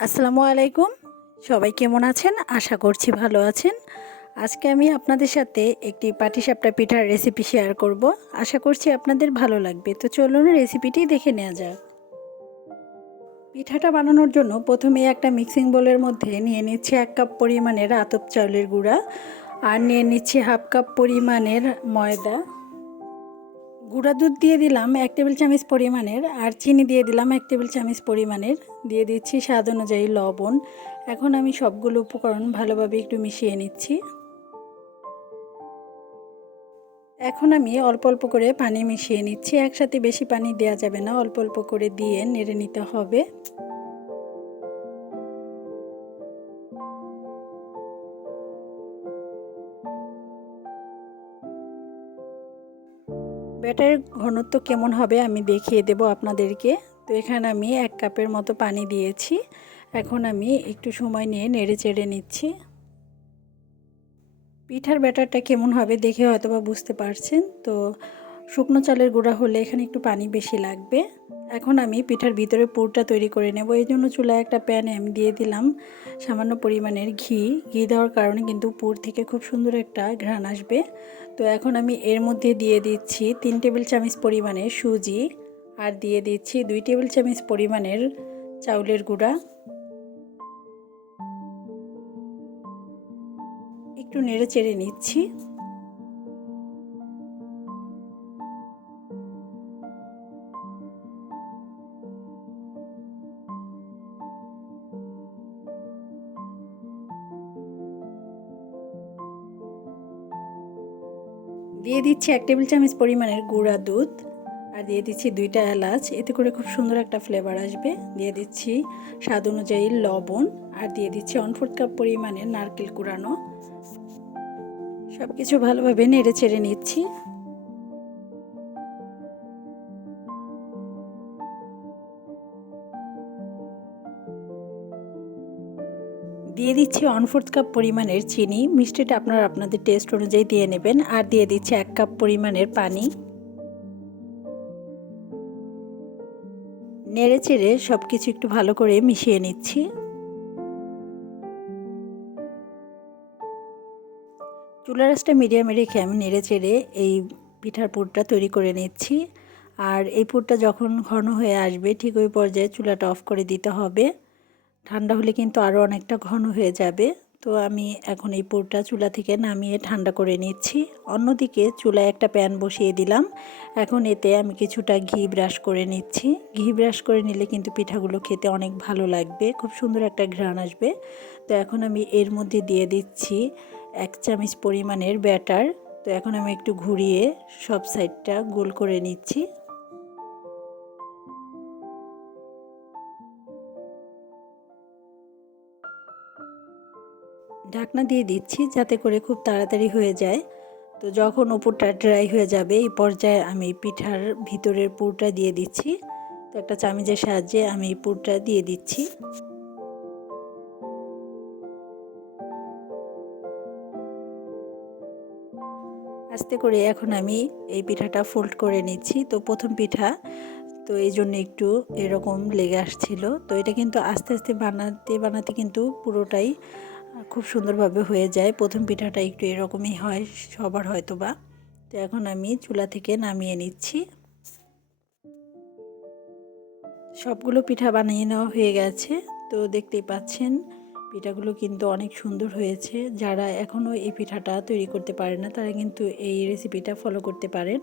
আসসালামু আলাইকুম। সবাই কেমন আছেন? আশা করছি ভালো আছেন। আজকে আমি আপনাদের সাথে একটি পাটিসাপটা পিঠার রেসিপি শেয়ার করব। আশা করছি আপনাদের ভালো লাগবে। তো চলুন রেসিপিটি দেখে নেওয়া যাক। পিঠাটা বানানোর জন্য প্রথমে একটা মিক্সিং বোলের মধ্যে নিয়ে নিচ্ছি এক কাপ পরিমাণের আতপ চাউলের গুঁড়া আর নিয়ে নিচ্ছি হাফ কাপ পরিমাণের ময়দা। গুঁড়া দুধ দিয়ে দিলাম এক টেবিল চামচ পরিমাণের, আর চিনি দিয়ে দিলাম এক টেবিল চামচ পরিমাণের। দিয়ে দিচ্ছি স্বাদ অনুযায়ী লবণ। এখন আমি সবগুলো উপকরণ ভালোভাবে একটু মিশিয়ে নিচ্ছি। এখন আমি অল্প অল্প করে পানি মিশিয়ে নিচ্ছি। একসাথে বেশি পানি দেওয়া যাবে না, অল্প অল্প করে দিয়ে নেড়ে নিতে হবে। ব্যাটারের ঘনত্ব কেমন হবে আমি দেখিয়ে দেব আপনাদেরকে। তো এখানে আমি এক কাপের মতো পানি দিয়েছি। এখন আমি একটু সময় নিয়ে নেড়ে চেড়ে নিচ্ছি। পিঠার ব্যাটারটা কেমন হবে দেখে হয়তো বা বুঝতে পারছেন। তো শুকনো চালের গুঁড়া হলে এখানে একটু পানি বেশি লাগবে। এখন আমি পিঠার ভিতরে পুরটা তৈরি করে নেব। এই জন্য চুলায় একটা প্যানে আমি দিয়ে দিলাম। সামান্য পরিমাণের ঘি। ঘি দেওয়ার কারণে কিন্তু পুর থেকে খুব সুন্দর একটা ঘ্রাণ আসবে। তো এখন আমি এর মধ্যে দিয়ে দিচ্ছি তিন টেবিল চামচ পরিমাণে সুজি আর দিয়ে দিচ্ছি দুই টেবিল চামচ পরিমাণের চাউলের গুঁড়া। একটু নেড়ে চেড়ে নিচ্ছি। দিয়ে দিচ্ছি এক টেবিল চামচ পরিমাণের গুঁড়া দুধ আর দিয়ে দিচ্ছি দুইটা এলাচ। এতে করে খুব সুন্দর একটা ফ্লেভার আসবে। দিয়ে দিচ্ছি স্বাদ অনুযায়ী লবণ আর দিয়ে দিচ্ছি অনফোর্থ কাপ পরিমাণের নারকেল কুড়ানো। সব কিছু ভালোভাবে নেড়ে চেড়ে নিচ্ছি। দিয়ে দিচ্ছি ওয়ান ফোর্থ কাপ পরিমাণের চিনি। মিষ্টিটা আপনারা আপনাদের টেস্ট অনুযায়ী দিয়ে নেবেন। আর দিয়ে দিচ্ছি এক কাপ পরিমাণের পানি। নেড়ে চেড়ে সব কিছু একটু ভালো করে মিশিয়ে নিচ্ছি। চুলা রাসটা মিডিয়ামে রেখে আমি নেড়ে চেড়ে এই পিঠার পুরটা তৈরি করে নিচ্ছি। আর এই পুরটা যখন ঘন হয়ে আসবে, ঠিক ওই পর্যায়ে চুলাটা অফ করে দিতে হবে। ঠান্ডা হলে কিন্তু আরও অনেকটা ঘন হয়ে যাবে। তো আমি এখন এই পুরটা চুলা থেকে নামিয়ে ঠান্ডা করে নিচ্ছি। অন্যদিকে চুলায় একটা প্যান বসিয়ে দিলাম। এখন এতে আমি কিছুটা ঘি ব্রাশ করে নিচ্ছি। ঘি ব্রাশ করে নিলে কিন্তু পিঠাগুলো খেতে অনেক ভালো লাগবে, খুব সুন্দর একটা ঘ্রাণ আসবে। তো এখন আমি এর মধ্যে দিয়ে দিচ্ছি এক চামচ পরিমাণের ব্যাটার। তো এখন আমি একটু ঘুরিয়ে সব সাইডটা গোল করে নিচ্ছি। ঢাকনা দিয়ে দিচ্ছি যাতে করে খুব তাড়াতাড়ি হয়ে যায়। তো যখন ওপরটা ড্রাই হয়ে যাবে, এই পর্যায়ে আমি পিঠার ভিতরের পুরটা দিয়ে দিচ্ছি। তো একটা চামিচের সাহায্যে আমি এই পুরটা দিয়ে দিচ্ছি। আস্তে করে এখন আমি এই পিঠাটা ফোল্ড করে নিচ্ছি। তো প্রথম পিঠা, তো এই জন্য একটু এরকম লেগে আসছিল। তো এটা কিন্তু আস্তে আস্তে বানাতে বানাতে কিন্তু পুরোটাই খুব সুন্দরভাবে হয়ে যায়। প্রথম পিঠাটা একটু এরকমই হয়, সবার হয়তো বা তো এখন আমি চুলা থেকে নামিয়ে নিচ্ছি। সবগুলো পিঠা বানিয়ে নেওয়া হয়ে গেছে। তো দেখতেই পাচ্ছেন পিঠাগুলো কিন্তু অনেক সুন্দর হয়েছে। যারা এখনও এই পিঠাটা তৈরি করতে পারে না, তারা কিন্তু এই রেসিপিটা ফলো করতে পারেন।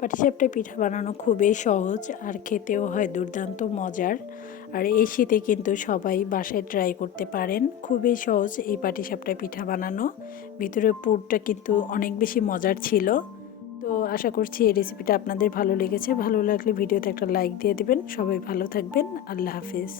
পাটিসাপটা পিঠা বানানো খুবই সহজ আর খেতেও হয় দুর্দান্ত মজার। আর এই শীতে কিন্তু সবাই বাসায় ট্রাই করতে পারেন। খুবই সহজ এই পাটিসাপটা পিঠা বানানো। ভিতরে পুরটা কিন্তু অনেক বেশি মজার ছিল। তো আশা করছি এই রেসিপিটা আপনাদের ভালো লেগেছে। ভালো লাগলে ভিডিওতে একটা লাইক দিয়ে দেবেন। সবাই ভালো থাকবেন। আল্লাহ হাফিজ।